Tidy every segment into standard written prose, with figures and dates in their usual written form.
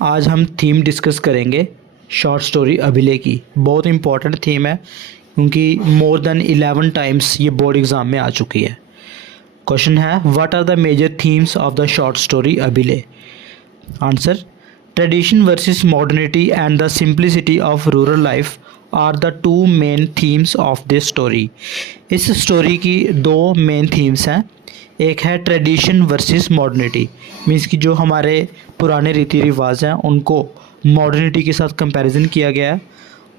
आज हम theme discuss करेंगे शॉर्ट स्टोरी अभिलेख की। बहुत इंपॉर्टेंट थीम है क्योंकि मोर देन 11 टाइम्स ये बोर्ड एग्ज़ाम में आ चुकी है। क्वेश्चन है, what are the major themes of the short story Abhilekh? Answer, tradition versus modernity and the simplicity of rural life are the two main themes of this story. इस story की दो main themes हैं। एक है tradition versus modernity, means कि जो हमारे पुराने रीति रिवाज हैं उनको मॉडर्निटी के साथ कंपैरिजन किया गया है,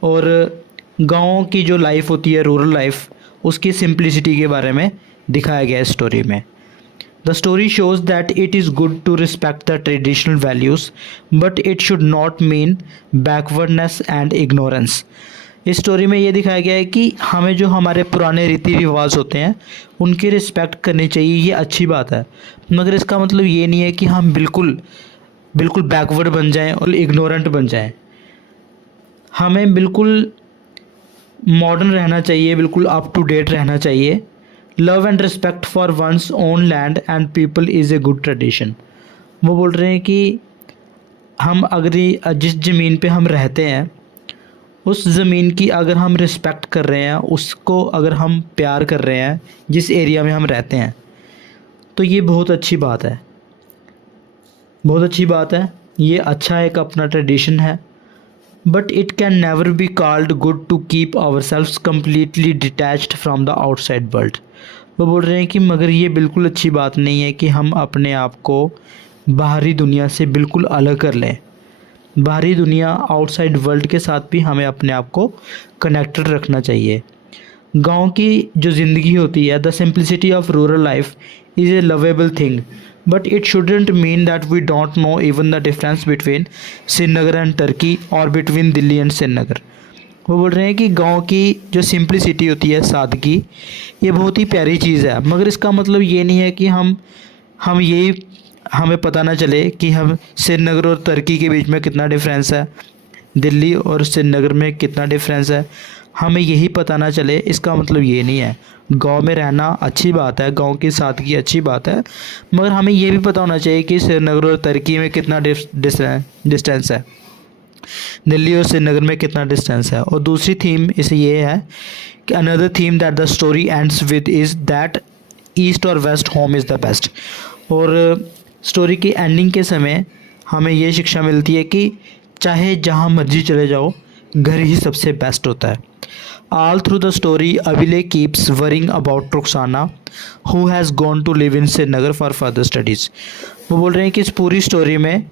और गाँव की जो लाइफ होती है, रूरल लाइफ, उसकी सिंप्लिसिटी के बारे में दिखाया गया है स्टोरी में। The story shows that it is good to respect the traditional values but it should not mean backwardness and ignorance. इस स्टोरी में ये दिखाया गया है कि हमें जो हमारे पुराने रीति रिवाज होते हैं उनकी रिस्पेक्ट करनी चाहिए, ये अच्छी बात है, मगर इसका मतलब ये नहीं है कि हम बिल्कुल बैकवर्ड बन जाएं और इग्नोरेंट बन जाएं। हमें बिल्कुल मॉडर्न रहना चाहिए, बिल्कुल अप टू डेट रहना चाहिए। Love and respect for one's own land and people is a good tradition. वो बोल रहे हैं कि हम अगर जिस ज़मीन पे हम रहते हैं उस ज़मीन की अगर हम रिस्पेक्ट कर रहे हैं, उसको अगर हम प्यार कर रहे हैं, जिस एरिया में हम रहते हैं, तो ये बहुत अच्छी बात है, बहुत अच्छी बात है। ये अच्छा एक अपना ट्रेडिशन है, but it can never be called good to keep ourselves completely detached from the outside world. वो बोल रहे हैं कि मगर ये बिल्कुल अच्छी बात नहीं है कि हम अपने आप को बाहरी दुनिया से बिल्कुल अलग कर लें। बाहरी दुनिया, आउटसाइड वर्ल्ड के साथ भी हमें अपने आप को कनेक्टेड रखना चाहिए। गांव की जो ज़िंदगी होती है, the simplicity of rural life is a lovable thing but it shouldn't mean that we don't know even the difference between Srinagar and Turkey और बिटवीन दिल्ली एंड श्रीनगर। वो बोल रहे हैं कि गांव की जो सिंप्लिसिटी होती है, सादगी, ये बहुत ही प्यारी चीज़ है, मगर इसका मतलब ये नहीं है कि हमें पता ना चले कि हम श्रीनगर और टर्की के बीच में कितना डिफरेंस है, दिल्ली और श्रीनगर में कितना डिफरेंस है, हमें यही पता ना चले। इसका मतलब ये नहीं है। गांव में रहना अच्छी बात है, गांव की सादगी अच्छी बात है, मगर हमें ये भी पता होना चाहिए कि श्रीनगर और टर्की में कितना डिस्टेंस है, दिल्ली और श्रीनगर में कितना डिस्टेंस है। और दूसरी थीम इसे ये है कि another theme that the story ends with is that east or west home is the best. और स्टोरी की एंडिंग के समय हमें ये शिक्षा मिलती है कि चाहे जहाँ मर्जी चले जाओ, घर ही सबसे बेस्ट होता है। All through the story Abhilekh keeps worrying about Rukhsana who has gone to live in Srinagar for further studies. वो बोल रहे हैं कि इस पूरी स्टोरी में